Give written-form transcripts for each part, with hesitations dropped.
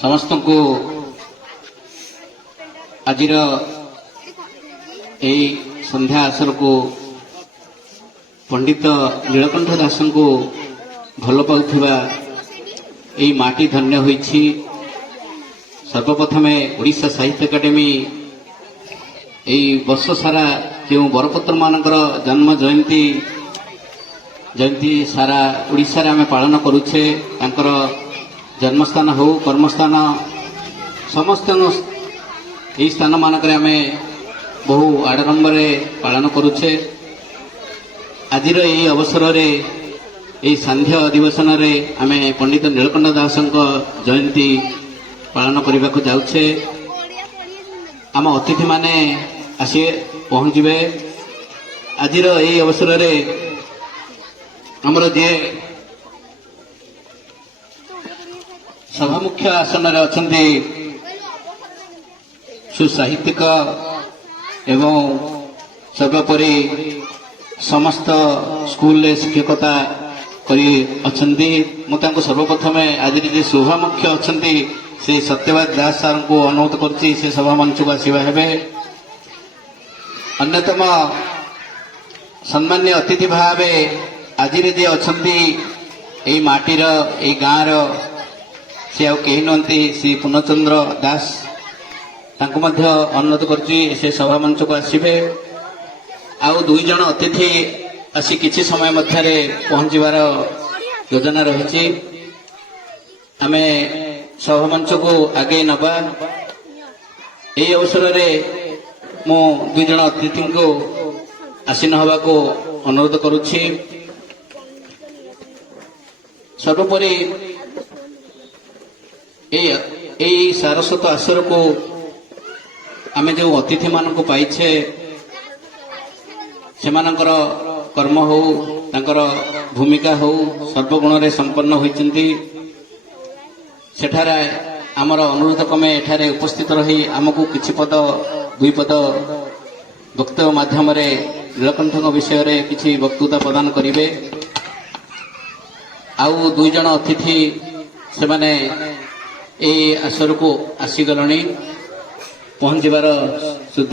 समस्त को आज संध्या आसर को पंडित नीलकंठ दास को भल पाउथिबा एई माटी धन्य होईछि। सर्वप्रथमे ओडिशा साहित्य एकाडेमी एई वर्ष सारा जो बरपत्र मानकर जन्म जयंती सारा ओडिशा रे आमे पालन करूछे। तांकर जन्मस्थान हो कर्मस्थान समस्त यही स्थान मानक आमे बहु आडम्बर पालन करूछे। आज यही अवसर रे यही सांध्य अधिवेशन रे आमे पंडित नीलकंठ दास जयंती पालन करने को जाऊे। आम अतिथि माने आसी पहुँचे। आज यही अवसर रे हमर जे सभा मुख्य आसन रे अछंती सुसाहित्यिक एवं सर्वोपरि समस्त स्कूल शिक्षकता करी अछंती। मुझे सर्वप्रथम आज जे सभा मुख्य अछंती से सत्यवाद दास सार को अनुरोध करछि से सभा मंच को आसीबा हेबे। अन्यतम सम्मान्य अतिथि भावे आज जे अछंती एई माटीर एई गाँर से आउ कहीं नहंती श्री पूर्णचंद्र दास तांको मध्य अनुरोध करछि से सभा मंच को आसीबे। आउ दुई जण अतिथि आसी किछि समय मध्यरे पहुंचीबार योजना रही। आमे सभा मंच को आगे नबा। यही अवसर रे मु दुई जण अतिथि को आसीन हवा को अनुरोध करुछि। सर्वोपरि यही सारस्वत आसर को आमे जो अतिथि मान को पाइछे सेमानकर कर्म हो तांकर भूमिका हो सर्वगुण रे संपन्न होइचंती। सेठारे आमर अनुरोध क्रमे एठारे उपस्थित रही आमको किछि पद दुई पद वक्तव्य माध्यम रे नीलकंठ विषय रे किछि वक्तृता प्रदान करिवे। आउ दुई जण अतिथि से माने ए आसर को आसीगलणी पहुंचीबार शुद्ध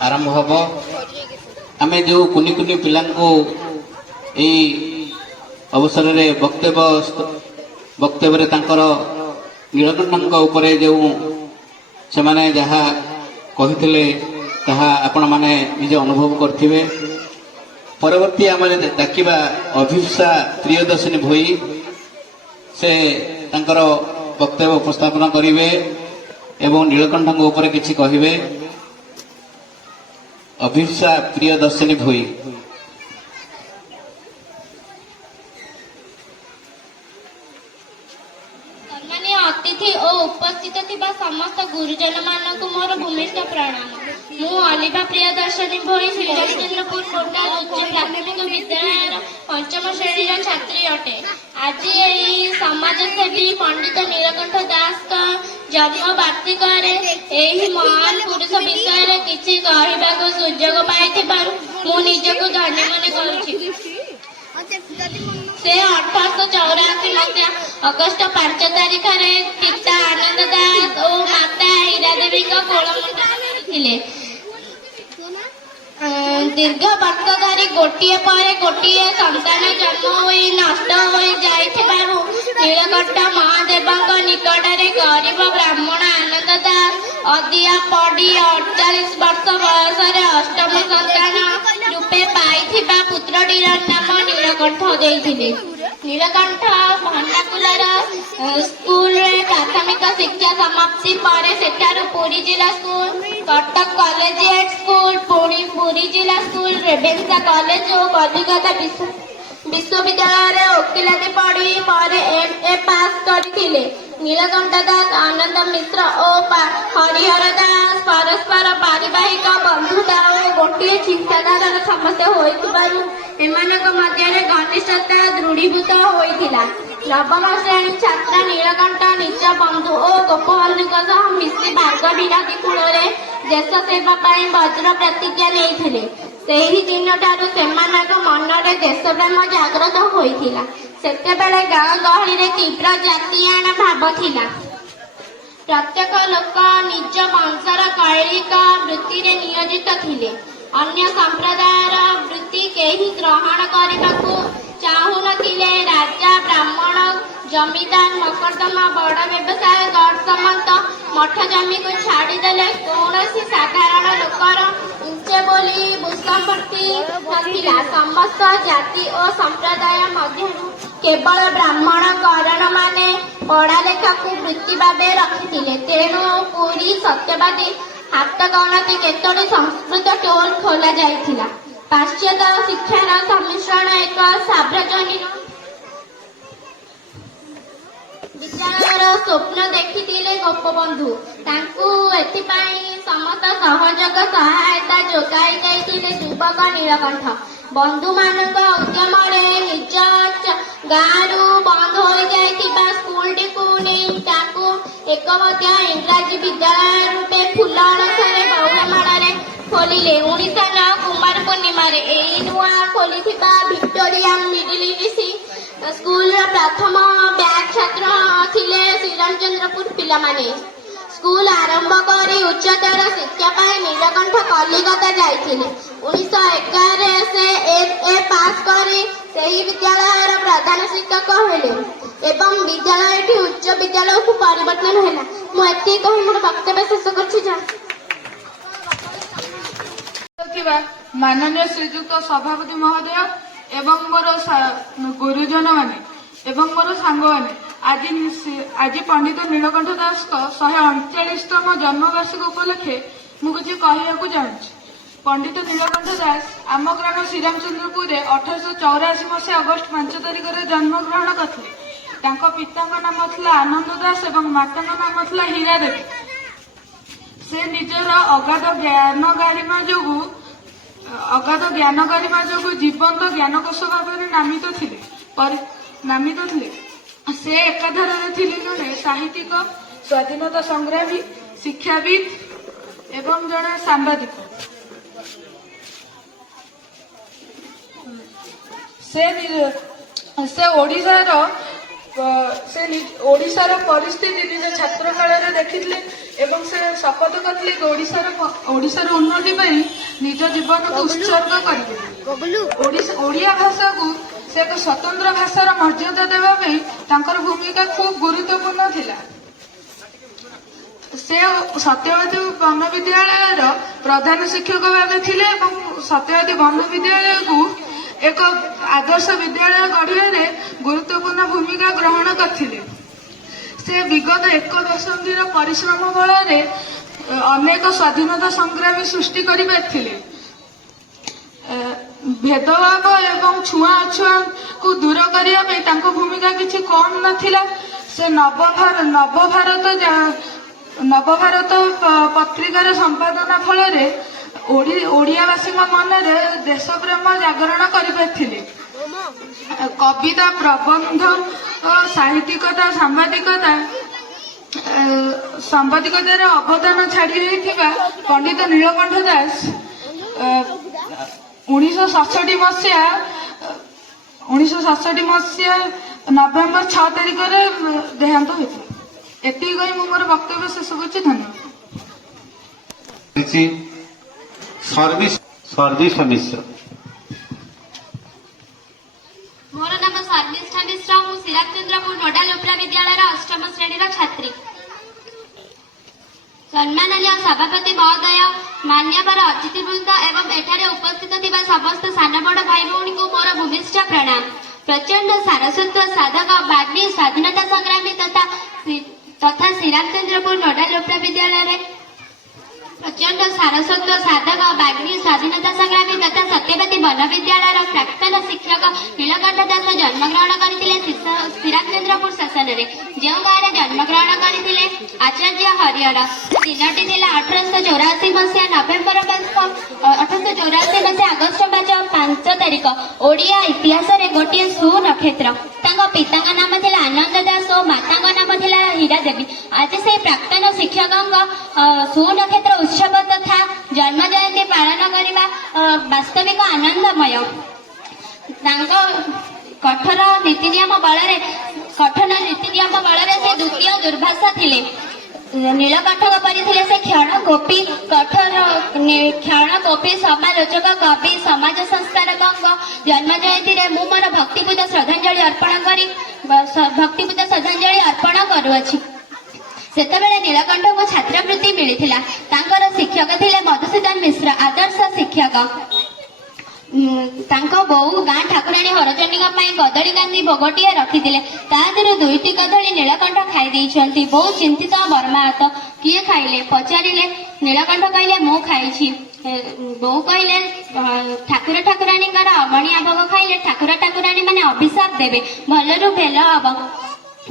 आरंभ हम। आम जो कुनी कुनी पिला अवसर रे वक्तव्य नीलकंठ उपरे जो से माने जहा कहिथिले ताहा आपण माने निजे अनुभव करथिबे। परवर्ती आम डाकिबा अभिप्सा प्रियदर्शिनी भोई से तांकर वक्तव्य उपस्थापन करिवे एवं नीलकंठ उपरे किछि कहिबे। अभिप्सा प्रियदर्शिनी भोई। अतिथि और उपस्थित थिबा समस्त गुरुजन मानक मोर भूमिष्ठ प्रणाम। मु अलिभा प्रियदर्शनी भोई श्रीरामचंद्रपुर कोटाल उच्च प्राथमिक विद्यालय पंचम श्रेणी छात्री अटे। आज यही समाजसेवी पंडित नीलकंठ दास का जन्म वार्षिक महान पुरुष विषय किसी कहवाक सुजोग पाई मु निजक धन्य मन करुछि। से 1884 मसीहा अगस्ट 5 तारीख रे पिता आनंद दास और माता हीरा देवी को कोलमंडल थिले। दीर्घ वर्ष धरी गोटे पर गोटे संतान जन्म होई नष्ट हो जाइथिबारु नीलकंठ महादेव निकट में गरीब ब्राह्मण आनंद दास अधिया पढ़ी 48 वर्ष बयस अष्टम संतान रूपे पाई पुत्रटीर नाम नीलकंठ देइथिले। नीलकंठ भंडाकुलर स्कूल रे प्राथमिक शिक्षा समाप्ति पर सेठारु पुरी जिला school Cuttack collegiate school Puri जिला स्कूल रेभेन्सा कॉलेज और कलिकता विश्वविद्यालय वकिलाती पढ़ी पर एमए पास करथिले। नीलकंठ दास आनंद मिश्र और हरिहर दास परस्पर पारिवारिक बंधुता और गोटे चिंताधार समस्या होइथिबारु एमानक मध्यरे घनिष्ठता दृढ़ीभूत होइथिला। नवम श्रेणी छात्र नीलकंठ निज बंधु और गोपबंधुक सह मिशी भाग विराती कूल देश सेवा वज्र प्रतिज्ञा नहीं। ସେହି ଦିନଠାରୁ ସେମାନଙ୍କ ମନରେ ଦେଶପ୍ରେମ ଜାଗ୍ରତ ହୋଇଥିଲା। ସେତେବେଳେ ଗାଁ ଗହଳିରେ ତୀବ୍ର ଜାତିଆଣ ଭାବ ଥିଲା। ପ୍ରତ୍ୟେକ ଲୋକ ନିଜ ବଂଶର କୈଳିକ ବୃତ୍ତିରେ ନିୟୋଜିତ ଥିଲେ। ଅନ୍ୟ ସମ୍ପ୍ରଦାୟର ବୃତ୍ତି କେହି ଗ୍ରହଣ କରିବାକୁ ଚାହୁଁନଥିଲେ। ରାଜା, ବ୍ରାହ୍ମଣ, ଜମିଦାର, ମକଦ୍ଦମା, ବଡ଼ ବ୍ୟବସାୟ, ଗଡ଼ ସାମନ୍ତ ମଠ ଜମିକୁ ଛାଡ଼ିଦେଲେ କୌଣସି ସାଧାରଣ ଲୋକର ଇଞ୍ଚେ ବୋଲି ଭୂସମ୍ପତ୍ତି ନଥିଲା। ସମସ୍ତ ଜାତି ଓ ସମ୍ପ୍ରଦାୟ ମଧ୍ୟରୁ କେବଳ ବ୍ରାହ୍ମଣ କରଣମାନେ ପଢ଼ାଲେଖାକୁ ବୃତ୍ତି ଭାବେ ରଖିଥିଲେ। ତେଣୁ ପୁରୀ ସତ୍ୟବାଦୀ ହାତ ଗଣତି କେତୋଟି ସଂସ୍କୃତ ଟୋଲ୍ ଖୋଲା ଯାଇଥିଲା। ପାଶ୍ଚାତ୍ୟ ଶିକ୍ଷାର ସମ୍ମିଶ୍ରଣ ଏକ ସାର୍ବଜନୀନ ବିଦ୍ୟାଳୟର ସ୍ୱପ୍ନ ଦେଖିଥିଲେ ଗୋପବନ୍ଧୁ। ତାଙ୍କୁ ଏଥିପାଇଁ ସମସ୍ତ ସହଯୋଗ ସହାୟତା ଯୋଗାଇ ଦେଇଥିଲେ ଯୁବକ ନୀଳକଣ୍ଠ। ବନ୍ଧୁମାନଙ୍କ ଉଦ୍ୟମରେ ନିଜ ଗାଁରୁ ବନ୍ଦ ହୋଇଯାଇଥିବା ସ୍କୁଲଟିକୁ ନେଇ ତାକୁ ଏକ ମଧ୍ୟ ଇଂରାଜୀ ବିଦ୍ୟାଳୟ ରୂପେ ଫୁଲ ଅନୁସାରେ ବହୁମାଳରେ ଖୋଲିଲେ। 1909 କୁମାର ପୂର୍ଣ୍ଣିମାରେ ଏହି ନୂଆ ଖୋଲିଥିବା ଭିକ୍ଟୋରିଆ ମିଡିଲ ଇଂଲିଶ ସ୍କୁଲର ପ୍ରଥମ ବ୍ୟାଚ୍ ଛାତ୍ର ଥିଲେ ଶ୍ରୀରାମଚନ୍ଦ୍ରପୁର ପିଲାମାନେ। ସ୍କୁଲ ଆରମ୍ଭ କରି ଉଚ୍ଚତର ଶିକ୍ଷା ପାଇଁ ନୀଳକଣ୍ଠ କଲିକତା ଯାଇଥିଲେ। 1911ରେ ସେ ଏ ପାସ୍ କରି ସେହି ବିଦ୍ୟାଳୟର ପ୍ରଧାନ ଶିକ୍ଷକ ହେଲେ ଏବଂ ବିଦ୍ୟାଳୟଟି ଉଚ୍ଚ ବିଦ୍ୟାଳୟକୁ ପରିବର୍ତ୍ତନ ହେଲା। ମୁଁ ଏତିକି କହି ମୋର ବକ୍ତବ୍ୟ ଶେଷ କରୁଛି। ମାନନୀୟ ଶ୍ରୀଯୁକ୍ତ ସଭାପତି ମହୋଦୟ ଏବଂ ମୋର ଗୁରୁଜନ ମାନେ ଏବଂ ମୋର ସାଙ୍ଗମାନେ, ଆଜି ପଣ୍ଡିତ ନୀଳକଣ୍ଠ ଦାସଙ୍କ 139ତମ ଜନ୍ମବାର୍ଷିକ ଉପଲକ୍ଷେ ମୁଁ କିଛି କହିବାକୁ ଚାହୁଁଛି। ପଣ୍ଡିତ ନୀଳକଣ୍ଠ ଦାସ ଆମ ଗ୍ରାମ ଶ୍ରୀରାମଚନ୍ଦ୍ରପୁରରେ 1884 ମସିହା ଅଗଷ୍ଟ 5 ତାରିଖରେ ଜନ୍ମଗ୍ରହଣ କରିଥିଲେ। ତାଙ୍କ ପିତାଙ୍କ ନାମ ଥିଲା ଆନନ୍ଦ ଦାସ ଏବଂ ମାତାଙ୍କ ନାମ ଥିଲା ହୀରା ଦେବୀ। ସେ ନିଜର ଅଗାଧ ଜ୍ଞାନ ଗାରିମା ଯୋଗୁଁ ଜୀବନ୍ତ ଜ୍ଞାନକୋଷ ଭାବରେ ନାମିତ ଥିଲେ। ସେ ଏକାଧାରରେ ଥିଲେ ଜଣେ ସାହିତ୍ୟିକ, ସ୍ୱାଧୀନତା ସଂଗ୍ରାମୀ, ଶିକ୍ଷାବିତ୍ ଏବଂ ଜଣେ ସାମ୍ବାଦିକ। ସେ ଓଡ଼ିଶାର ପରିସ୍ଥିତି ନିଜ ଛାତ୍ର କାଳରେ ଦେଖିଥିଲେ ଏବଂ ସେ ଶପଥ କରିଥିଲେ ଯେ ଓଡ଼ିଶାର ଉନ୍ନତି ପାଇଁ ନିଜ ଜୀବନକୁ ଉତ୍ସର୍ଗ କରିବେ। ଓଡ଼ିଆ ଭାଷାକୁ ସେ ଏକ ସ୍ୱତନ୍ତ୍ର ଭାଷାର ମର୍ଯ୍ୟାଦା ଦେବା ପାଇଁ ତାଙ୍କର ଭୂମିକା ଖୁବ୍ ଗୁରୁତ୍ୱପୂର୍ଣ୍ଣ ଥିଲା। ସେ ସତ୍ୟବାଦୀ ବନ ବିଦ୍ୟାଳୟର ପ୍ରଧାନ ଶିକ୍ଷକ ଭାବେ ଥିଲେ ଏବଂ ସତ୍ୟବାଦୀ ବନ ବିଦ୍ୟାଳୟକୁ ଏକ ଆଦର୍ଶ ବିଦ୍ୟାଳୟ ଗଢ଼ିବାରେ ଗୁରୁତ୍ୱପୂର୍ଣ୍ଣ ଭୂମିକା ଗ୍ରହଣ କରିଥିଲେ। ସେ ବିଗତ 1 ଦଶନ୍ଧିର ପରିଶ୍ରମ ବଳରେ ଅନେକ ସ୍ୱାଧୀନତା ସଂଗ୍ରାମୀ ସୃଷ୍ଟି କରିପାରିଥିଲେ। ଭେଦଭାବ ଏବଂ ଛୁଆଁଅଛୁଆଁକୁ ଦୂର କରିବା ପାଇଁ ତାଙ୍କ ଭୂମିକା କିଛି କମ୍ ନଥିଲା। ସେ ନବଭାରତ ପତ୍ରିକାର ସମ୍ପାଦନା ଫଳରେ ଓଡ଼ିଆବାସୀଙ୍କ ମନରେ ଦେଶପ୍ରେମ ଜାଗରଣ କରିପାରିଥିଲେ। କବିତା, ପ୍ରବନ୍ଧ, ସାହିତ୍ୟିକତା, ସାମ୍ବାଦିକତାରେ ଅବଦାନ ଛାଡ଼ି ଯାଇଥିବା ପଣ୍ଡିତ ନୀଳକଣ୍ଠ ଦାସ 1967 ମସିହା ନଭେମ୍ବର 6 ତାରିଖରେ ଦେହାନ୍ତ ହୋଇଥିଲା। ଏତିକି କହି ମୁଁ ମୋର ବକ୍ତବ୍ୟ ଶେଷ କରୁଛି। ଧନ୍ୟବାଦ। ସର୍ବିଷ୍ଠା ମିଶ୍ର। ମୋର ନାମ ସର୍ବିଷ୍ଠା ମିଶ୍ର। ମୁଁ ଶ୍ରୀରାମଚନ୍ଦ୍ରପୁର ନୋଡାଲ ଉପରା ବିଦ୍ୟାଳୟର 8ମ ଶ୍ରେଣୀର ଛାତ୍ରୀ। ସମ୍ମାନନୀୟ ସଭାପତି ମହୋଦୟ, ମାନ୍ୟବର ଅତିଥିବୃନ୍ଦ ଏବଂ ଏଠାରେ ଉପସ୍ଥିତ ଥିବା ସମସ୍ତ ସାନ ବଡ଼ ଭାଇ ଭଉଣୀଙ୍କୁ ମୋର ଭୂମିଷ୍ଠ ପ୍ରଣାମ। ପ୍ରଚଣ୍ଡ ସାରସ୍ୱତ ସାଧକ ବାଗ୍ମୀ ସ୍ୱାଧୀନତା ସଂଗ୍ରାମୀ ତଥା ଶ୍ରୀରାମଚନ୍ଦ୍ରପୁର ନୋଡାଲ ଉପରା ବିଦ୍ୟାଳୟରେ ପ୍ରଚଣ୍ଡ ସାରସ୍ୱତ ସାଧକ ବାଗ୍ମୀ ସ୍ୱାଧୀନତା ସଂଗ୍ରାମୀ ତଥା ସତ୍ୟବାଦୀ ବନ ବିଦ୍ୟାଳୟର ପ୍ରାକ୍ତନ ଶିକ୍ଷକ ନୀଳକଣ୍ଠ ଦାସ ଜନ୍ମଗ୍ରହଣ କରିଥିଲେ ଶ୍ରୀରାମଚନ୍ଦ୍ରପୁର ଶାସନରେ। ଯେଉଁ ଗାଁରେ ଜନ୍ମଗ୍ରହଣ କରିଥିଲେ ଆଚାର୍ଯ୍ୟ ହରିହର। ଦିନଟି ଥିଲା 1884 ମସିହା ଅଗଷ୍ଟ ମାସ 5 ତାରିଖ। ଓଡ଼ିଆ ଇତିହାସରେ ଗୋଟିଏ ସୁନକ୍ଷତ୍ର। ତାଙ୍କ ପିତାଙ୍କ ନାମ ଥିଲା ଆନନ୍ଦ ଦାସ ଓ ମାତାଙ୍କ ନାମ ଥିଲା ହୀରା ଦେବୀ। ଆଜି ସେହି ପ୍ରାକ୍ତନ ଶିକ୍ଷକଙ୍କ ସୁନକ୍ଷତ୍ର ଉତ୍ସବ ତଥା ଜନ୍ମ ଜୟନ୍ତୀ ପାଳନ କରିବା ବାସ୍ତବିକ ଆନନ୍ଦମୟ। ତାଙ୍କ କଠୋର ନୀତିନିୟମ ବଳରେ ସେ ଦ୍ୱିତୀୟ ଦୁର୍ବାସା ଥିଲେ। ନୀଳକଣ୍ଠଙ୍କ ପରି ଥିଲେ ସେ କ୍ଷଣକୋପୀ ସମାଲୋଚକ କବି ସମାଜ ସଂସ୍କାରକଙ୍କ ଜନ୍ମ ଜୟନ୍ତୀରେ ମୁଁ ମୋର ଭକ୍ତିପୂତ ଶ୍ରଦ୍ଧାଞ୍ଜଳି ଅର୍ପଣ କରୁଅଛି। ସେତେବେଳେ ନୀଳକଣ୍ଠଙ୍କୁ ଛାତ୍ରବୃତ୍ତି ମିଳିଥିଲା। ତାଙ୍କର ଶିକ୍ଷକ ଥିଲେ ମଧୁସୂଦନ ମିଶ୍ର, ଆଦର୍ଶ ଶିକ୍ଷକ। ତାଙ୍କ ବୋଉ ଗାଁ ଠାକୁରାଣୀ ହରଚଣ୍ଡୀଙ୍କ ପାଇଁ କଦଳୀ କାନ୍ଦି ଭୋଗଟିଏ ରଖିଥିଲେ। ତା ଦେହରୁ 2ଟି କଦଳୀ ନୀଳକଣ୍ଠ ଖାଇ ଦେଇଛନ୍ତି। ବୋଉ ଚିନ୍ତିତ ମର୍ମାହତ। କିଏ ଖାଇଲେ ପଚାରିଲେ। ନୀଳକଣ୍ଠ କହିଲେ ମୁଁ ଖାଇଛି। ବୋଉ କହିଲେ ଠାକୁର ଠାକୁରାଣୀଙ୍କର ଅମଣିଆ ଭୋଗ ଖାଇଲେ ଠାକୁର ଠାକୁରାଣୀ ମାନେ ଅଭିଶାପ ଦେବେ, ଭଲରୁ ଭେଲ ହବ।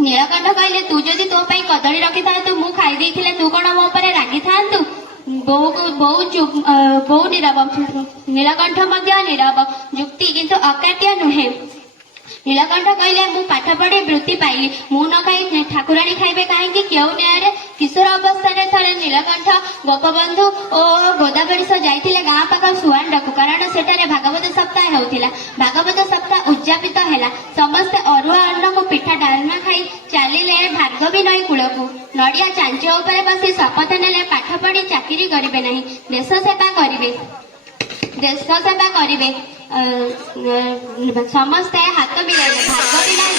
ନୀଳକଣ୍ଠ କହିଲେ ତୁ ଯଦି ତୋ ପାଇଁ କଦଳୀ ରଖିଥାନ୍ତୁ ମୁଁ ଖାଇ ଦେଇଥିଲେ ତୁ କଣ ମୋ ଉପରେ ରାଗିଥାନ୍ତୁ? ବୋଉ ନୀରବ, ନୀଳକଣ୍ଠ ମଧ୍ୟ ନୀରବ। ଯୁକ୍ତି କିନ୍ତୁ ଅକାଟ୍ୟ ନୁହେଁ। ନୀଳକଣ୍ଠ କହିଲେ ମୁଁ ପାଠ ପଢି ବୃତ୍ତି ପାଇଲି, ମୁଁ ନ ଖାଇ ଠାକୁରାଣୀ ଖାଇବେ କାହିଁକି? କେଉଁ ନ୍ୟାୟରେ? କିଶୋର ଅବସ୍ଥାରେ ଥରେ ନୀଳକଣ୍ଠ ଗୋପବନ୍ଧୁ ଓ ଗୋଦାବରୀଶ ଯାଇଥିଲେ ଗାଁ ପାଖ ସୁଆଣ୍ଡକୁ, କାରଣ ସେଠାରେ ଭାଗବତ ସପ୍ତାହ ହେଉଥିଲା। ଭାଗବତ ସପ୍ତାହ ଉଦ୍ଯାପିତ ହେଲା। ସମସ୍ତେ ଅରୁଆ ଅନ୍ନକୁ ପିଠା ଡାଲମା ଖାଇ ଚାଲିଲେ ଭାର୍ଗବୀ ନଈ କୂଳକୁ। ନଡିଆ ଚାଞ୍ଚ ଉପରେ ବସି ଶପଥ ନେଲେ ପାଠ ପଢି ଚାକିରି କରିବେ ନାହିଁ, ଦେଶ ସେବା କରିବେ। ସମସ୍ତେ ହାତ ମିଳାଇଲେ। ଭାର୍ଗବୀ ନଈ